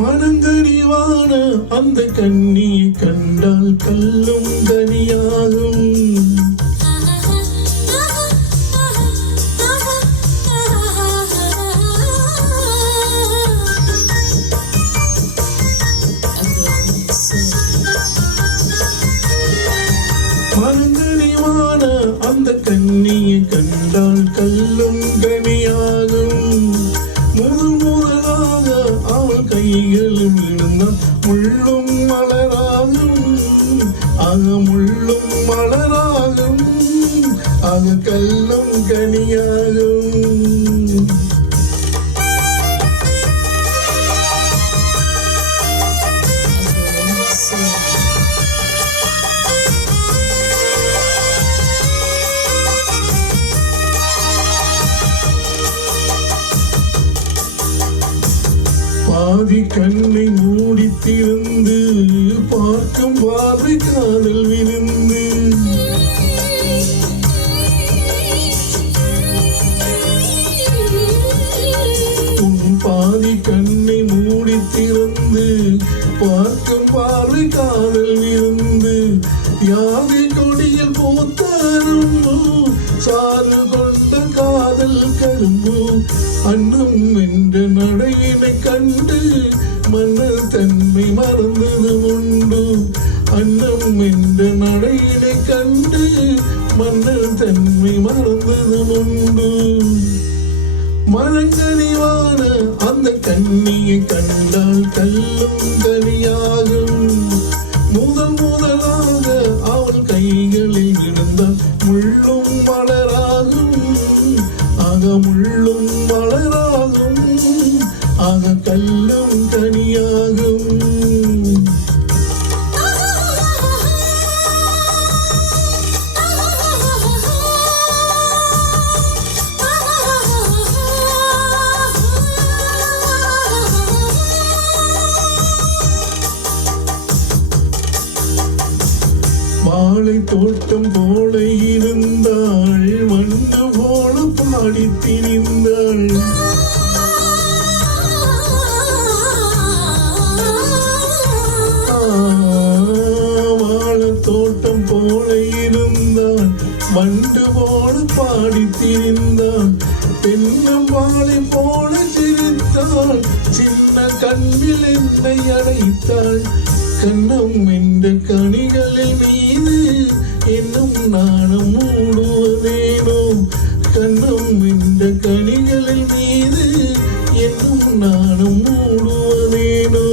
மனங்கனிவான அந்த கண்ணியை கண்டால் கல்லும் கனியாகும். மனங்கனிவான அந்த கண்ணியை கண்டால் கல்லும் கனியாகும். முதலாக அவள் கைகளில் விழுந்தால் முள்ளும் மலராகும். முள்ளும் மலராகும், கல்லும் கனியாகும். பாதி கண்ணை மூடித்திருந்து பார்க்கும் பார்வை காதல் விருந்து. பாதி கண்ணை மூடித்திருந்து பார்க்கும் பார்வை காதல் விருந்து. யாதி கொடியில் பூத்தாரும் சாறு கொண்ட காதல் கரும்பு. அன்னம் என்ற நடையினை கண்டு மன்னர் தன்மை மறந்தது உண்டு. அன்னம் என்ற நடையினை கண்டு மன்னர் தன்மை மறந்தது உண்டு. மனங்கனிவான அந்த கண்ணியை கண்டால் கல்லும் கனியாகும். முதலாக அவள் கைகளில் விழுந்தால் முள்ளும் மலராகும். முள்ளும் மலராகும், கல்லும் கனியாகும். வாழை தோட்டம் போல இருந்தாள், வண்டு போல பாடி திரிந்தாள். வாழை தோட்டம் போல இருந்தாள், வண்டு போல பாடி திரிந்தாள். பெண்ணும் வாழை போல சிரித்தாள், சின்ன கண்ணில் என்னை அடைத்தாள். கண்ணம் என்ற கனிகளில் மீது இன்னும் நாணம் மூடுவதேனோ. கண்ணம் என்ற கனிகளில் மீது இன்னும் நாணம் மூடுவதேனோ.